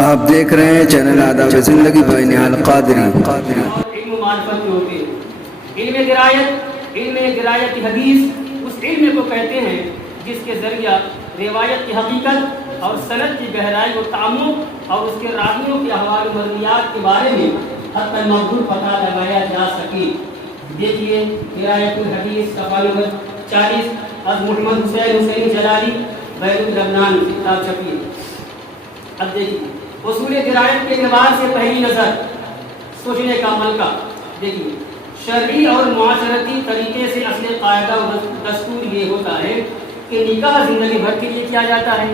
آپ دیکھ رہے ہیں چینل آداب زندگی بائی نہال قادری۔ علم معرفت کے ہوتے ہیں۔ علم درایت حدیث اس علم کو کہتے ہیں جس کے ذریعہ روایت کی حقیقت اور سند کی گہرائی و تعمق اور اس کے راویوں کے احوال و مرویات کے بارے میں حق الموضوع پتہ لگایا جا سکے۔ دیکھیے درایت الحدیث صفحہ نمبر 40 از محمد حسین جلالی بیروت لبنان کتاب چھپی ہے۔ اب دیکھیے اصول درایت کے اعتبار سے پہلی نظر سوچنے کا عمل کا دیکھیے شرعی اور معاشرتی طریقے سے اصل قاعدہ و دستور یہ ہوتا ہے کہ نکاح زندگی بھر کے لیے کیا جاتا ہے،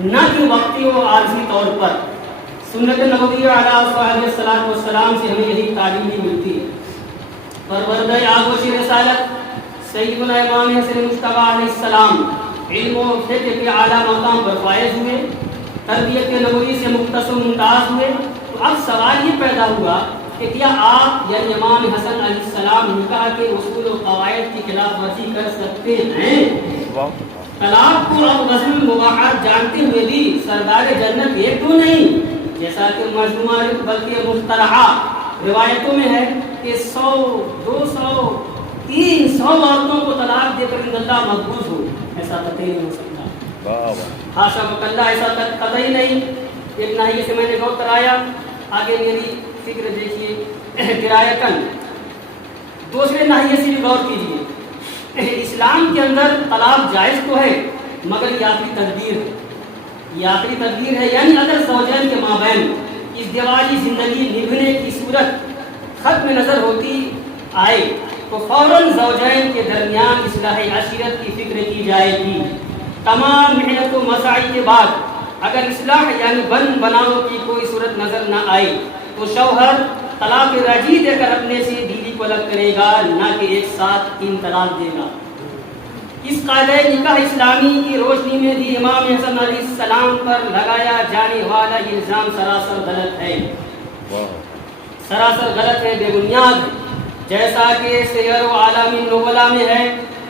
نہ کہ وقتی و عارضی طور پر۔ سنت نبوی علیہ الصلوۃ والسلام سے ہمیں یہی تعلیم بھی ملتی ہے۔ پروردہ آغوش رسالت سیدنا امام حسن مجتبی علیہ السلام علم و فقہ کے اعلیٰ مقام پر فائز ہوئے، تربیت نبوی سے مختص و ممتاز ہوئے۔ تو اب سوال یہ پیدا ہوا کہ کیا آپ یعنی امام حسن علیہ السلام نکاح کے اصول و قواعد کی خلاف ورزی کر سکتے ہیں؟ طلاق کو اب غسل المباحات جانتے ہوئے بھی سردار جنت ایک تو نہیں، جیسا کہ مجموعہ بلکہ مخترعہ روایتوں میں ہے کہ 100 200 300 عورتوں کو طلاق دے کر اللہ محفوظ ہو، ایسا قطعی نہیں ہو سکتا۔ حاشا وکلا، ایسا قطعی نہیں۔ ایک ناحیے سے میں نے غور کرایا، آگے میری فکر دیکھیے درایتاً دوسرے ناحیے سے بھی غور کیجیے۔ اسلام کے اندر طلاق جائز تو ہے مگر یہ آخری تدبیر ہے، یہ آخری تدبیر ہے، یعنی اگر زوجین کے مابین ازدواجی زندگی نبھنے کی صورت ختم نظر ہوتی آئے تو فوراً زوجین کے درمیان اصلاح عشیرت کی فکر کی جائے گی۔ تمام محنت و مساعی کے بعد اگر اصلاح یعنی بناؤ کی کوئی صورت نظر نہ آئے تو شوہر طلاق رجعی دے کر اپنے سے بیوی کو الگ کرے گا، نہ کہ ایک ساتھ 3 طلاق دے گا۔ اس قاعدہ نکاح اسلامی کی روشنی میں بھی امام حسن علیہ السلام پر لگایا جانے والا یہ الزام سراسر غلط ہے، سراسر غلط ہے، بے بنیاد ہے۔ جیسا کہ سیر و عالم النبلاء میں ہے،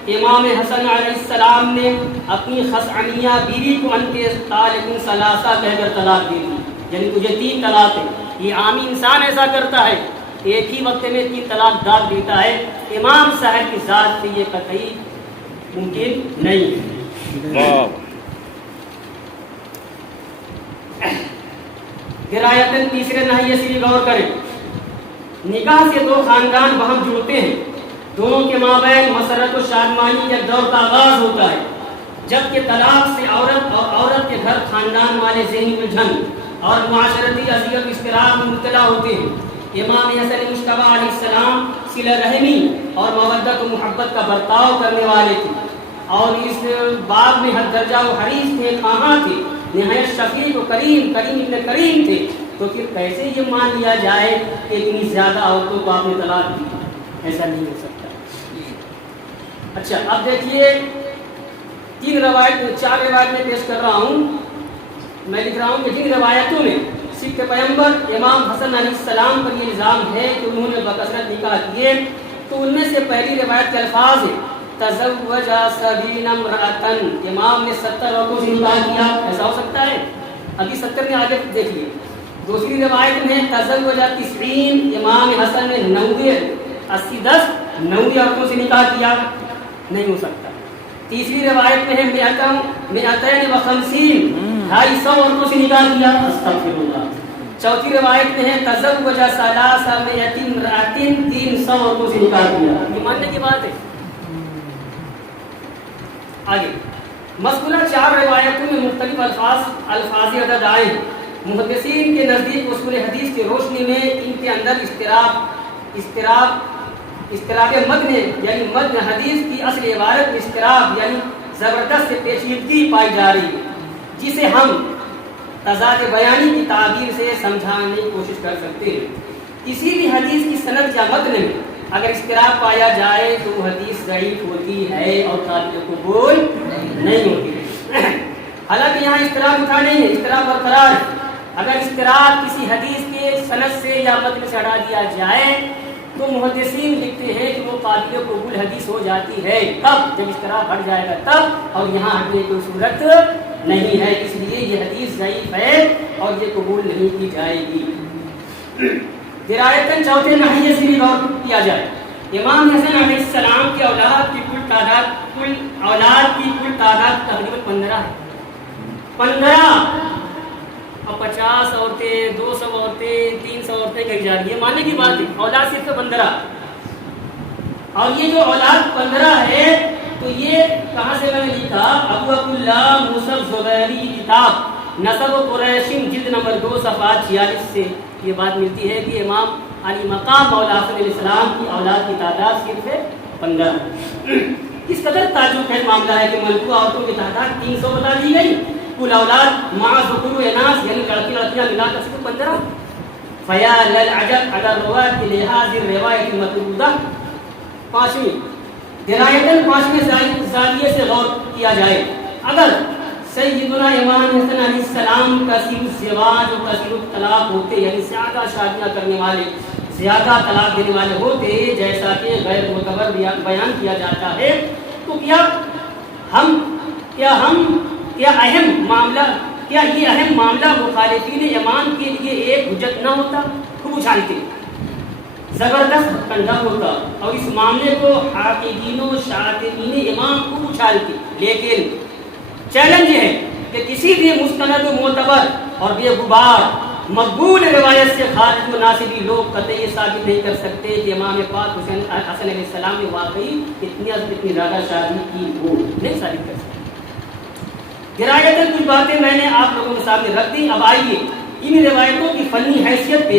امام حسن علیہ السلام نے اپنی خصعمیہ بیوی کو انت طالق ثلاثہ کہہ کر طلاق دے دی، یعنی تجھے 3 طلاق ہے۔ یہ عامی انسان ایسا کرتا ہے، ایک ہی وقت میں 3 طلاق ڈال دیتا ہے۔ امام صاحب کی ذات سے یہ قطعی ممکن نہیں ہے۔ درایتاً تیسرے ناحیے سے بھی غور کریں۔ نکاح سے 2 خاندان وہاں جڑتے ہیں، دونوں کے مابین مسرت و شادمانی کے دور کا آغاز ہوتا ہے، جبکہ طلاق سے عورت اور عورت کے گھر خاندان والے ذہنی الجھن اور معاشرتی اذیت و اضطراب میں مبتلا ہوتے ہیں۔ امام حسن مجتبی علیہ السلام صلہ رحمی اور مودت و محبت کا برتاؤ کرنے والے تھے اور اس باب میں حد درجہ و حریص تھے، خواہاں تھے، نہایت شفیق و کریم ابن کریم تھے۔ تو پھر کیسے یہ مان لیا جائے کہ اتنی زیادہ عورتوں کو آپ نے طلاق دی؟ ایسا نہیں ہو سکتا۔ اچھا اب دیکھیے 4 روایت میں پیش کر رہا ہوں، میں لکھ رہا ہوں کہ جن روایتوں میں سکھ پیغمبر امام حسن علیہ السلام پر یہ الزام ہے کہ انہوں نے بکثرت نکاح کیے، تو ان میں سے پہلی روایت کے الفاظ ہیں تزوج 70 امرأۃ، امام نے 70 عورتوں سے نکاح کیا، ایسا ہو سکتا ہے؟ ابھی 70 میں آگے دیکھیے۔ دوسری روایت میں تزوج 90، امام حسن نے 90 عورتوں سے نکاح کیا، نہیں ہو سکتا۔ تیسری روایت میں ہے 250، 250 عورتوں سے نکاح کیا، استغفر اللہ۔ چوتھی روایت میں ہے تزوج 300 امرأۃ، 300 عورتوں سے نکاح کیا، یہ ماننے کی بات ہے۔ آگے مذکورہ 4 روایتوں میں مختلف الفاظ عدد آئے ہیں۔ محدثین کے نزدیک اصول حدیث کی روشنی میں ان کے اندر اضطراب متن یعنی متن حدیث کی اصل عبارت میں اضطراب یعنی زبردست پیچیدگی پائی جا رہی ہے، جسے ہم تضاد بیانی کی تعبیر سے سمجھانے کی کوشش کر سکتے ہیں۔ کسی بھی حدیث کی سند یا متن میں اگر اضطراب پایا جائے تو وہ حدیث ضعیف ہوتی ہے اور قابل قبول نہیں ہوتی ہے۔ حالانکہ یہاں اضطراب اٹھا نہیں ہے، اضطراب برقرار ہے۔ اگر اضطراب کسی حدیث کے سند سے یا متن سے ہٹا دیا جائے تو محدثین لکھتے ہیں کہ وہ قابل قبول حدیث ہو جاتی ہے۔ کب؟ جب اضطراب ہٹ جائے گا تب، اور یہاں ہٹنے کی صورت نہیں ہے، اس لیے یہ حدیث ضعیف ہے اور یہ قبول نہیں کی جائے گی۔ درایتاً چوتھے ناحیے سے بھی غور کیا جائے، امام حسن علیہ السلام کی اولاد کی کل تعداد تقریباً 15 ہے، 15 اور 50 عورتیں، 200 عورتیں، 300 عورتیں کہی جا رہی ہے، ماننے کی بات ہے، اولاد صرف 15۔ اور یہ جو اولاد 15 ہے تو یہ کہاں سے میں نے لکھا؟ ابو عبداللہ موسیٰ زبیری کی کتاب نسب قریش جلد نمبر 2 صفحہ 46 سے یہ بات ملتی ہے کہ امام علی مقام مولا حسن علیہ السلام کی اولاد کی تعداد صرف 15۔ اس قدر تعجب کا معاملہ ہے کہ ملکوہ عورتوں کی تعداد 300 بتا دی گئی، کل اولاد مع ذکور و اناث یعنی لڑکیاں ملا کر صرف 15۔ فیا للعجب علی الروات لہذ الروایت المطرودہ۔ پانچویں، درایتاً پانچویں زاویے سے غور کیا جائے، اگر سیدنا امام حسن علیہ السلام کثیر الزواج و کثیر الطلاق ہوتے، یعنی زیادہ شادیاں کرنے والے، زیادہ طلاق دینے والے ہوتے جیسا کہ غیر معتبر بیان کیا جاتا ہے، تو کیا یہ اہم معاملہ مخالفین امام کے لیے ایک حجت نہ ہوتا؟ خوب اچھالتے، زبردست کنڈا ہوتا، اور اس معاملے کو حاقدین و شاطرین امام کو اچھالتے۔ لیکن چیلنج ہے کہ کسی بھی مستند و معتبر اور بے غبار مقبول روایت سے خارج مناسبی لوگ قطعی یہ ثابت نہیں کر سکتے کہ امام پاک حسن علیہ السلام نے واقعی اتنی زیادہ شادی کی ہو، نہیں ثابت کر سکتے۔ درایتاً کچھ باتیں میں نے آپ لوگوں کے سامنے رکھ دی، اب آئیے ان روایتوں کی فنی حیثیت پہ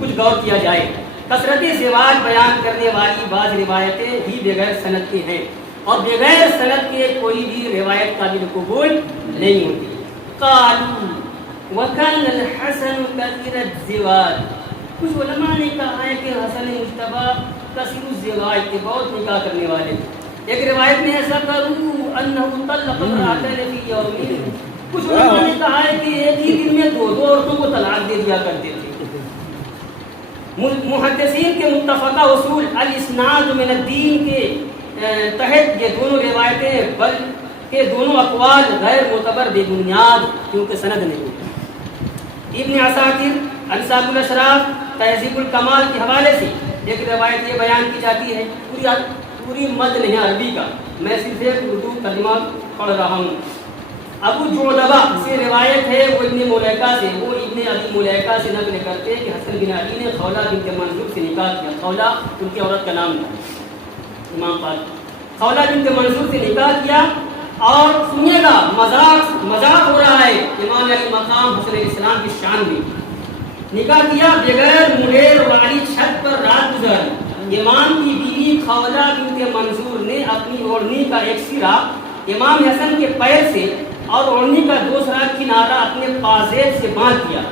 کچھ غور کیا جائے۔ کثرت زواج بیان کرنے والی بعض روایتیں ہی بغیر سند کے ہیں، اور بغیر سند کے کوئی بھی روایت قابل قبول نہیں ہوتی۔ قالوا وكان الحسن كثير الزواج، کچھ علماء نے کہا ہے کہ حسن مجتبی کثیر الزواج کے بہت نکاح کرنے والے۔ ایک روایت میں ایسا کروں انہ طلق امرأتين في يوم، کچھ علماء نے کہا ہے کہ ایک ہی دن میں 2 عورتوں کو طلاق دے دیا کرتے تھے۔ محدثین کے متفقہ اصول الاسناد من الدین کے تحت یہ دونوں روایتیں بلکہ دونوں اقوال غیر معتبر بے بنیاد، کیونکہ سند نہیں۔ ابن عساکر انصاب الاشراف تہذیب الکمال کے حوالے سے ایک روایت یہ بیان کی جاتی ہے، پوری متن ہے عربی کا، میں صرف ایک اردو ترجمہ پڑھ رہا ہوں۔ ابو جعدبہ سے روایت ہے، وہ ابن ملیکہ سے، وہ ابن ابی ملیکہ سے نقل کرتے کہ حسن بن علی نے خولہ بنت منظور سے نکاح کیا۔ خولہ ان کی عورت کا نام تھا، امام پاک خولہ بنت منظور سے نکاح کیا۔ اور سنیے گا، مذاق ہو رہا ہے امام علی مقام حسن علیہ السلام کی شان میں۔ نکاح کیا بغیر مڈیر والی چھت پر رات گزاری۔ امام کی بیوی خولہ بنت منظور نے اپنی اوڑھنی کا ایک سرا امام حسن کے پیر سے اور اوڑھنی کا دوسرا کنارہ اپنے پازیب سے باندھ دیا۔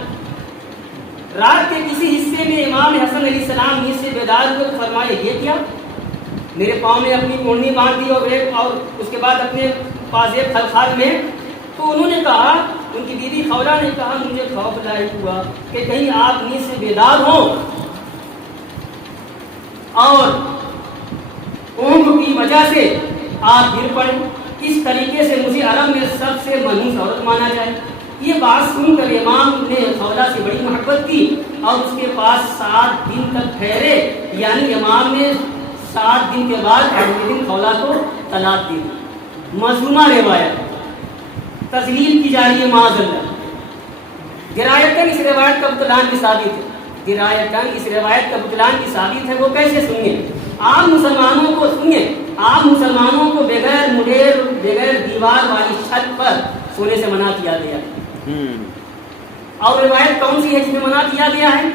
رات کے کسی حصے میں امام حسن علیہ السلام نیند سے بیدار ہوئے تو فرمایا، یہ کیا؟ میرے پاؤں میں اپنی اوڑھنی باندھ دی اور اس کے بعد اپنے پازیب خلخال میں۔ تو انہوں نے کہا، ان کی بیوی خولہ نے کہا، مجھے خوف لاحق ہوا کہ کہیں آپ نیند سے بیدار ہوں اور اونگ کی وجہ سے آپ گر پڑیں، اس طریقے سے مجھے عرب میں سب سے منحوس عورت مانا جائے۔ یہ بات سن کر امام نے خولہ سے بڑی محبت کی اور اس کے پاس 7 دن تک ٹھہرے، یعنی امام نے 7 دن کے بعد 8ویں دن خولہ کو طلاق دے دی۔ مظلومہ روایت تذلیل کی جا رہی ہے معاذ اللہ۔ درایتاً اس روایت کا بطلان بھی ثابت ہے، درایتاً اس روایت کا بطلان بھی ثابت ہے۔ وہ کیسے سنیے؟ عام مسلمانوں کو سنیے، عام مسلمانوں کو بغیر مڈیر بغیر دیوار والی چھت پر سونے سے منع کیا گیا۔ اور روایت کون سی ہے جس میں منع کیا گیا ہے؟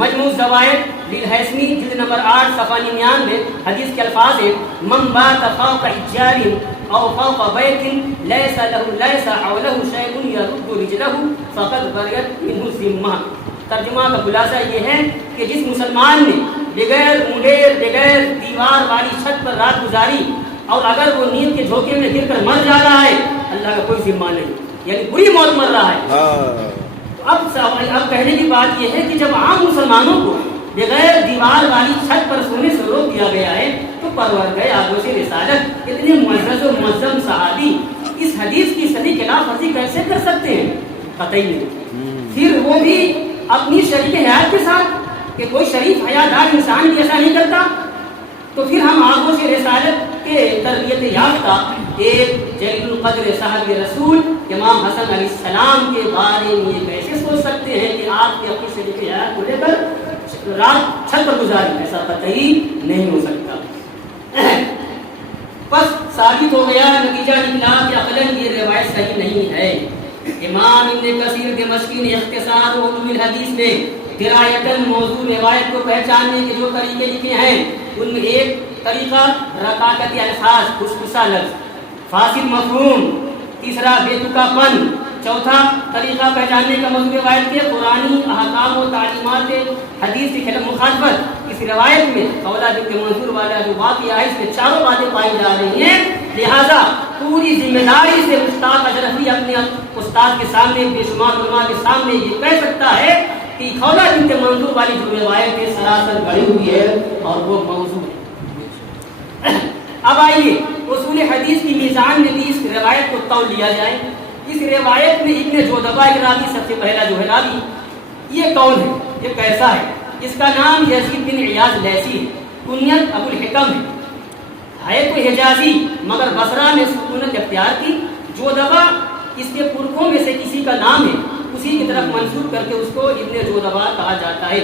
مجموع الزوائد للحیثمی جلد نمبر 8 صفحہ 99، حدیث کے الفاظ ہیں، من بات فوق حجار او فوق بیت لیس حولہ شیء یرد رجلہ فقد بریت منہ الذمہ۔ ترجمہ کا خلاصہ یہ ہے کہ جس مسلمان نے بغیر مڈیر بغیر دیوار والی چھت پر رات گزاری اور اگر وہ نیند کے جھونکے میں گر کر مر جا رہا ہے، اللہ کا کوئی ذمہ نہیں، یعنی بری موت مر رہا ہے۔ اب کہنے کی بات یہ ہے کہ جب عام مسلمانوں کو بغیر دیوار والی چھت پر سونے سے روک دیا گیا ہے تو پروردگار آگوش رسالت اتنے معزز و معظم صحابی اس حدیث کی صحیح خلاف ورزی کیسے کر سکتے ہیں؟ قطعی نہیں. پھر وہ بھی اپنی شریک حیات کے ساتھ کہ کوئی شریف حیادار انسان بھی ایسا نہیں کرتا. تو پھر ہم آغوش رسالت کے تربیت یافتہ ایک جلیل القدر صاحب رسول امام حسن علیہ السلام کے بارے میں یہ کیسے سوچ سکتے ہیں کہ آپ کے اپنی شریک حیات کو لے کر رات چھت پر گزاری؟ ایسا قطعی نہیں ہو سکتا. بس ثابت ہو گیا، نتیجہ نکلا کہ عقلاً یہ روایت صحیح نہیں ہے. امام ابن کثیر دمشقی نے اختصار علوم الحدیث میں درایتاً موضوع روایت کو پہچاننے کے جو طریقے لکھے ہیں ان میں ایک طریقہ رقاقت الفاظ، خوشخصا لفظ، فاسد مفہوم، تیسرا بےتکا پن، چوتھا طریقہ پہچاننے کا موضوع روایت کے قرآنی احکام و تعلیمات حدیث کی خلاف مخالفت. اس روایت میں قولہ بنت منصور والا جو واقعہ ہے اس میں چاروں باتیں پائی جا رہی ہیں. لہذا پوری ذمہ داری سے استاد اشرفی اپنے استاد کے سامنے، بے شمار علماء کے سامنے یہ کہہ سکتا ہے کہ قولہ بنت منصور والی جو روایت ہے سراسر گڑی ہوئی ہے اور وہ موضوع ہے. اب آئیے اصول حدیث کی میزان میں بھی اس روایت کو تول لیا جائے. اس روایت میں ابن جودبہ راوی سب سے پہلا جو ہے راوی، یہ کون ہے؟ یہ کیسا ہے؟ اس کا نام یزید بن عیاض لیثی ہے، کنیت ابو الحکم ہے تو حجازی مگر بصرہ میں سکونت اختیار کی. جودبہ اس کے پرکھوں میں سے کسی کا نام ہے، اسی کی طرف منسوب کر کے اس کو ابن جودبہ کہا جاتا ہے.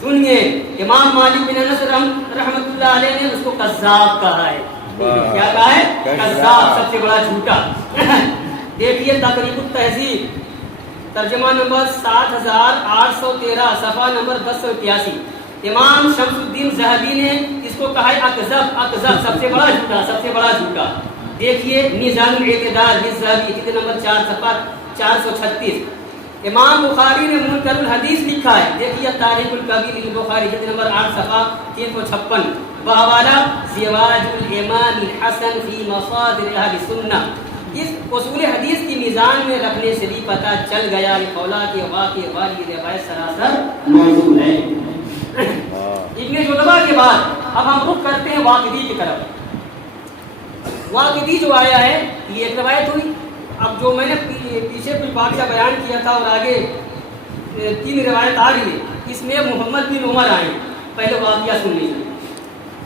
سنیے امام مالک بن انس رحمۃ اللہ علیہ نے اس کو کذاب کہا ہے. کیا کہا ہے؟ کذاب، سب سے بڑا جھوٹا. دیکھیے تقریب التہذیب ترجمہ نمبر 7813 صفحہ نمبر 1081. امام شمس الدین ذہبی نے اس کو کہا ہے اکذب، اکذب، سب سے بڑا جھوٹا، سب سے بڑا جھوٹا. دیکھیے میزان الاعتدال للذہبی جلد نمبر 4 صفحہ 436. امام بخاری نے منکر الحدیث لکھا ہے. دیکھیے تاریخ الکبیر للبخاری جلد نمبر 8 صفحہ 356 بحوالہ زواج الامام الحسن فی مصادر اہل سنہ. اس اصول حدیث کی میزان میں رکھنے سے بھی پتہ چل گیا کہ قولہ کے واقعے والی روایت سراسر موضوع ہے. ابن جودبہ کے بعد اب ہم رخ کرتے ہیں واقدی کی طرف. واقدی جو آیا ہے یہ ایک روایت ہوئی. اب جو میں نے پیچھے کوئی واقعہ بیان کیا تھا اور آگے 3 روایت آ رہی ہے، اس میں محمد بن عمر آئے. پہلے واقعہ سن لیجیے.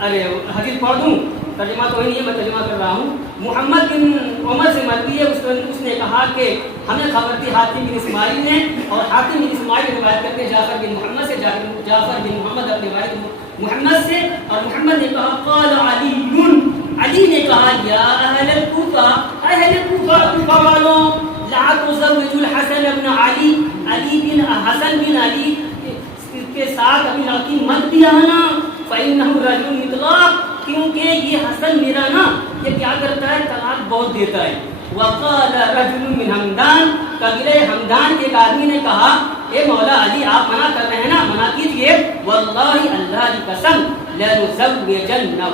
ارے حدیث پڑھ دوں، ترجمہ تو نہیں ہے، میں ترجمہ کر رہا ہوں. محمد بن عمر سے مروی ہے، اس نے کہا کہ ہمیں خبر دی حاتم بن اسماعیل نے، اور حاتم بن اسماعیل روایت کرتے ہیں جعفر بن محمد سے، جعفر بن محمد اپنے والد محمد سے، اور محمد نے کہا قال علی، علی نے کہا یا اہل الکوفہ، اہل کوفہ، کوفہ والوں، لا تزوج الحسن بن علی، علی بن حسن بن علی کے ساتھ اپنی لڑکی مت بیاہنا، فإنہ رجل مطلق، کیونکہ یہ حسن میرا نا یہ کیا کرتا ہے؟ طلاق بہت دیتا ہے. وقال رجل من ہمدان، قبیلہ ہمدان کے ایک آدمی نے کہا اے مولا علی آپ منع کر رہے ہیں نا، منع کیجئے. واللہ اللہ کی قسم لنزوجنہ،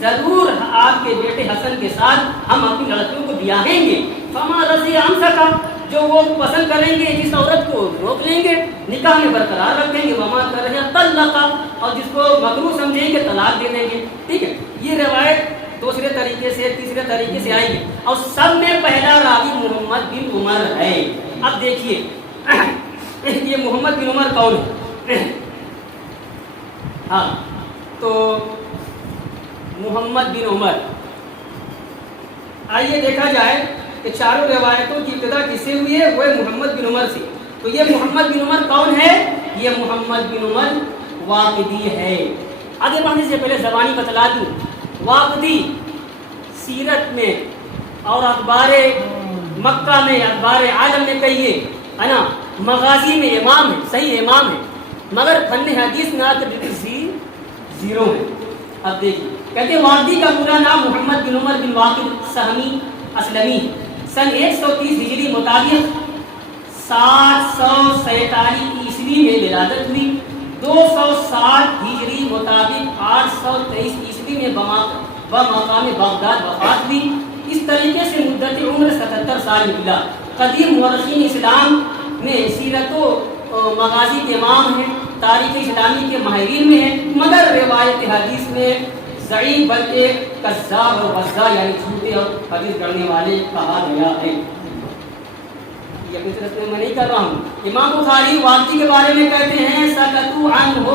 ضرور آپ کے بیٹے حسن کے ساتھ ہم اپنی لڑکیوں کو بیاہیں گے. فما رضی امسکا، جو وہ پسند کریں گے جس عورت کو روک لیں گے، نکاح میں برقرار رکھیں گے. وما کر رہے طلقا، اور جس کو مکروہ سمجھیں گے طلاق دے دیں گے. ٹھیک ہے، یہ روایت دوسرے طریقے سے تیسرے طریقے سے آئی ہے، اور سب میں پہلا راوی محمد بن عمر ہے. اب دیکھیے یہ محمد بن عمر کون ہے؟ ہاں تو محمد بن عمر، آئیے دیکھا جائے کہ چاروں روایتوں کی ابتدا کس سے ہوئی ہے؟ وہ محمد بن عمر سے. تو یہ محمد بن عمر کون ہے؟ یہ محمد بن عمر واقدی ہے. آگے بڑھنے سے پہلے زبانی بتلا دوں، واقدی سیرت میں اور اخبار مکہ میں، اخبار عالم میں کہیے ہے نا، مغازی میں امام ہے، صحیح امام ہے، مگر فن حدیث میں آتے زیرو ہے. اب دیکھیے کہتے واقدی کا پورا نام محمد بن عمر بن واقد سہمی اسلمی، سن 130 ہجری مطابق 747 عیسوی میں ولادت ہوئی. 260 ہجری مطابق 823 عیسوی میں بمقام بغداد وفات ہوئی. اس طریقے سے مدت عمر 77 سال نکلا. قدیم مورخین اسلام میں سیرت و مغازی کے امام ہیں، تاریخ اسلامی کے ماہرین میں ہیں، مگر روایت حدیث میں ضعیف بلکہ کذاب اور وضاع یعنی جھوٹے اور حدیث گڑھنے والے کہا گیا ہے. یہ اپنی طرف سے میں نہیں کر رہا ہوں. امام بخاری واقعی کے بارے میں کہتے ہیں سکتو عنہ،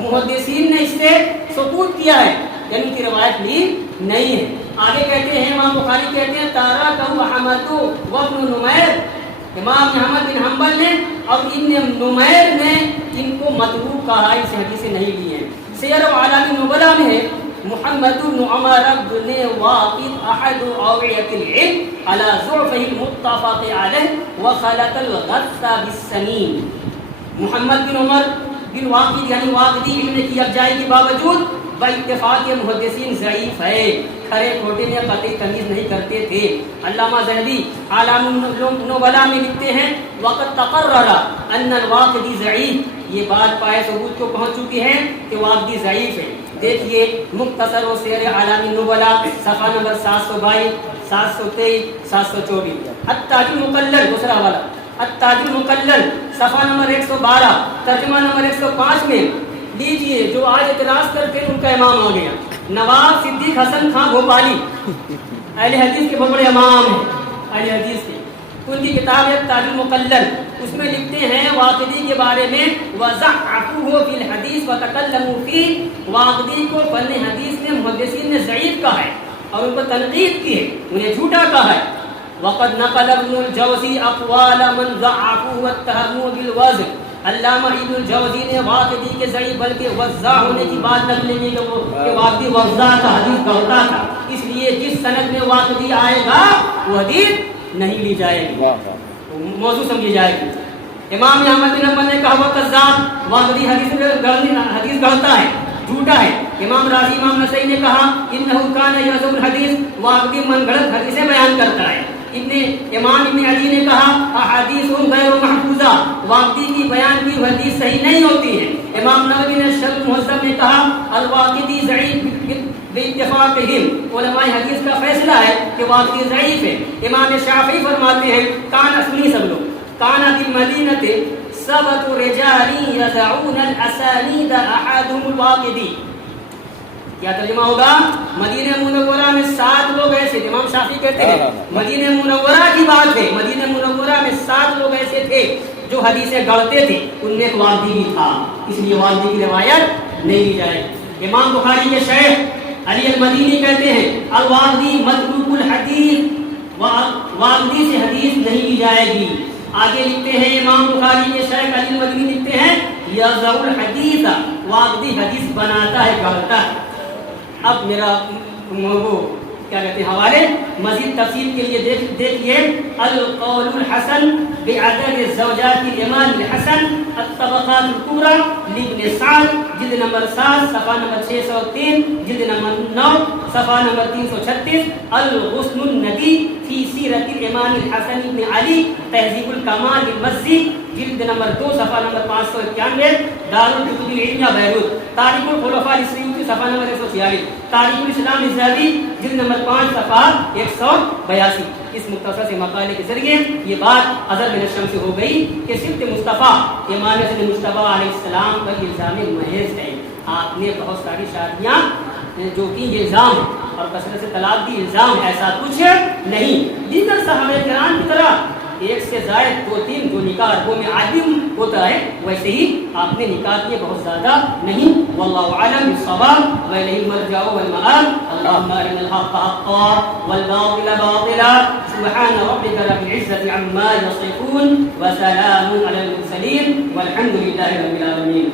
محدثین نے اس سے سکوت کیا ہے یعنی ان کی روایت لی نہیں ہے. آگے کہتے ہیں امام بخاری کہتے ہیں تارکہ احمد وابن نمیر، امام احمد بن حنبل نے اور ابن نمیر نے ان کو متروک کہا، اس حدیث سے نہیں لی ہے. سیر اعلام النبلاء میں ہے محمد بن عمر بن واقد احد اوعیۃ العلم على ضعفه المتفق علیہ وخلط الغث بالسمین. محمد بن عمر بن واقد یعنی واقدی علم کی افزائی کے باوجود باتفاق محدثین ضعیف ہے، کھرے کھوٹے میں قطعی تمیز نہیں کرتے تھے. علامہ ذہبی اعلام النبلاء میں لکھتے ہیں وقد تقرر ان الواقدی ضعیف، یہ بات پائے ثبوت کو پہنچ چکی ہے کہ واقدی ضعیف ہے. دیکھیے مختصر و سیر اعلام النبلاء صفحہ نمبر 722 723 724. التاج المقلل دوسرا والا التاج المقلل صفحہ نمبر 112 ترجمہ نمبر 105 میں لیجئے جو آج اعتراض کرتے ہیں ان کا امام آ گیا نواب صدیق حسن خان بھوپالی، اہل حدیث کے بہت بڑے امام ہیں اہل حدیث کے. ان کی کتاب ہے تاج المقلل، اس میں لکھتے ہیں واقدی کے بارے میں وضعفوه فی الحدیث وتکلموا فیہ، واقدی کو فن حدیث میں محدثین نے ضعیف کہا ہے اور ان پر تنقید کی ہے، انہیں جھوٹا کہا ہے. وقد نقل ابن الجوزی اقوال من ضعفوه واتهموه بالوزن، علامہ ابن الجوزی نے واقدی کے ضعیف بلکہ وضاع ہونے کی بات نقل کی کہ واقدی وضاع کا حدیث گڑھتا تھا، اس لیے جس سند میں واقدی آئے گا وہ حدیث نہیں لی جائے گی، موضوع سمجھی جائے گی. امام احمد بن حنبل نے کہا وہ قذاب، واقدی حدیث گڑھتا ہے، جھوٹا ہے. امام راضی امام نسائی نے کہا انہ کان یذب الحدیث، واقدی من گڑھ حدیثیں بیان کرتا ہے. امام ابن علی نے کہا احادیث غیر محفوظہ، واقدی کی بیان کی حدیث صحیح نہیں ہوتی ہے. امام نووی نے شرح المہذب میں کہا الواقدی ضعیف باتفاقہم، علماء حدیث کا فیصلہ ہے کہ واقدی ضعیف ہے. امام شافعی فرماتے ہیں کان سنی سب لوگ کان بالمدینۃ سبت رجال یدعون الاسانید احدهم الواقدی. کیا ترجمہ ہوگا؟ مدینہ منورہ میں 7 لوگ ایسے تھے، امام شافعی کہتے ہیں مدینہ منورہ کی بات ہے، مدینہ منورہ میں 7 لوگ ایسے تھے جو حدیثیں گڑھتے تھے، ان میں ایک واقدی بھی تھا، اس لیے واقدی کی روایت نہیں لی جائے. امام بخاری کے شیخ علی المدینی کہتے ہیں الواقدی متروک الحدیث، واقدی سے حدیث نہیں لی جائے گی. آگے لکھتے ہیں امام بخاری کے شیخ علی المدینی لکھتے ہیں یضع الحدیث، واقدی حدیث بناتا ہے گڑھتا ہے. اب میرا وہ کیا کہتے ہیں حوالے مزید تفصیل کے لیے دیکھیے القول الحسن بعدد الزوجات الامام الحسن الطبقات الكبرى لابن سعد جلد نمبر 7 صفحہ نمبر 603 جلد نمبر 9 صفحہ نمبر 336 الغصن الندی فی سیرت الامام الحسن بن علی تہذیب الکمال المزی جلد نمبر 2 صفحہ نمبر 591 دار الکتب العلمیہ بیروت تاریخ الخلفاء السیوطی صفحہ نمبر 146 تاریخ الاسلام الذہبی جلد نمبر 5 صفحہ 182. اس مختصر سے مقالے کے ذریعے یہ بات اظہر بن الشمس ہو گئی کہ صفت مصطفیٰ امام حسن مصطفیٰ علیہ السلام پر الزام محض ہے. آپ نے بہت ساری شادیاں جو کہ یہ الزام ہے اور کثرت سے طلاق بھی الزام ہے، ایسا کچھ نہیں. دیگر صحابہ کرام کی طرح ایک سے زائد 2-3 جو نکاح اربوں میں عادم ہوتا ہے ویسے ہی آپ نے نکاح کیے بہت زیادہ نہیں. واللہ اعلم بالصواب والیہ المرجع والمآب. اللهم ارنا الحق حقا والباطل باطلا سبحان ربك رب العزة عما يصفون وسلام على المرسلين والحمد لله رب العالمين.